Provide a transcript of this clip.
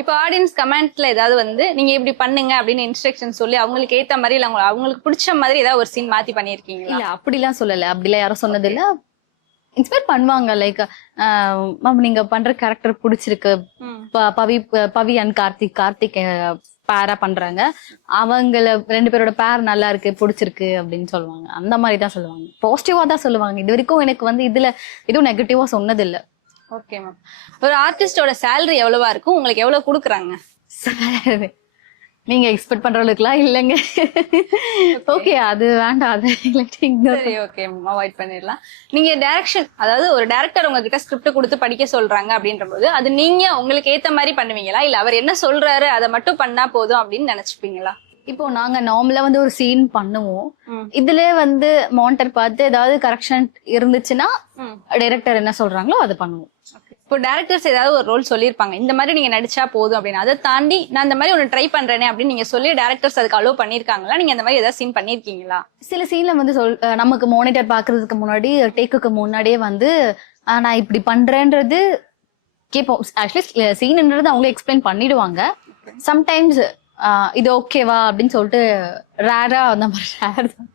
இப்போ ஆடியன்ஸ் கமெண்ட்ல ஏதாவது வந்து நீங்க இப்படி பண்ணுங்க அப்படின்னு இன்ஸ்ட்ரக்ஷன் சொல்லி அவங்களுக்கு ஏத்த மாதிரி இல்ல அவங்களுக்கு பிடிச்ச மாதிரி ஏதாவது ஒரு சீன் மாத்தி பண்ணிருக்கீங்களா? இல்ல அப்படிலாம் சொல்லல, அப்படிலாம் யாரும் சொன்னது இல்ல. இன்ஸ்பயர் பண்ணுவாங்க. லைக் மேம் நீங்க பண்ற கேரக்டர் பிடிச்சிருக்கு, பவி அண்ட் கார்த்திக் பேரா பண்றாங்க, அவங்கள 2 பேரோட பேர் நல்லா இருக்கு பிடிச்சிருக்கு அப்படின்னு சொல்லுவாங்க. அந்த மாதிரி தான் சொல்லுவாங்க, பாசிட்டிவா தான் சொல்லுவாங்க. இது வரைக்கும் எனக்கு வந்து இதுல எதுவும் நெகட்டிவா சொன்னது இல்ல. Okay ma'am. ஒரு ஆர்டிஸ்டோட சேலரி எவ்வளவா இருக்கும், உங்களுக்கு எவ்வளவு கொடுக்குறாங்க? நீங்க எக்ஸ்பெக்ட் பண்ற அளவுக்குலாம் இல்லைங்க. ஓகே அது வேண்டாம், அது சரி ஓகே மேம், அவாய்ட் பண்ணிடலாம். நீங்க டைரக்ஷன், அதாவது ஒரு டைரக்டர் உங்ககிட்ட ஸ்கிரிப்ட் கொடுத்து படிக்க சொல்றாங்க அப்படின்ற போது அது நீங்க உங்களுக்கு ஏத்த மாதிரி பண்ணுவீங்களா, இல்ல அவர் என்ன சொல்றாரு அதை மட்டும் பண்ணா போதும் அப்படின்னு நினைச்சுப்பீங்களா? இப்போ நாங்க நார்மலா வந்து ஒரு சீன் பண்ணுவோம், இதுல வந்து மானிட்டர் பார்த்து ஏதாவது கரெக்ஷன் இருந்துச்சுன்னா டைரக்டர் என்ன சொல்றாங்களோ அதை பண்ணுவோம். இப்போ டேரக்டர்ஸ் ஏதாவது ஒரு ரோல் சொல்லியிருப்பாங்க, இந்த மாதிரி நீங்க நடிச்சா போதும் அப்படின்னு, அதை தாண்டி நான் இந்த மாதிரி ஒன்னு ட்ரை பண்றேனே அப்படின்னு நீங்க சொல்லி டேரக்டர்ஸ் அதுக்கு அலோவ் பண்ணிருக்காங்களா? நீங்க இந்த மாதிரி ஏதாவது சீன் பண்ணிருக்கீங்களா? சில சீன்ல வந்து நமக்கு மானிட்டர் பாக்குறதுக்கு முன்னாடி, டேக்குக்கு முன்னாடியே வந்து நான் இப்படி பண்றேன்றது கேட்போம். ஆக்சுவலி சீன்ன்றது அவங்க எக்ஸ்பிளைன் பண்ணிடுவாங்க. சம்டைம்ஸ் இது ஓகேவா அப்படின்னு சொல்லிட்டு ரேரா அந்த மாதிரி ரேர் தான்.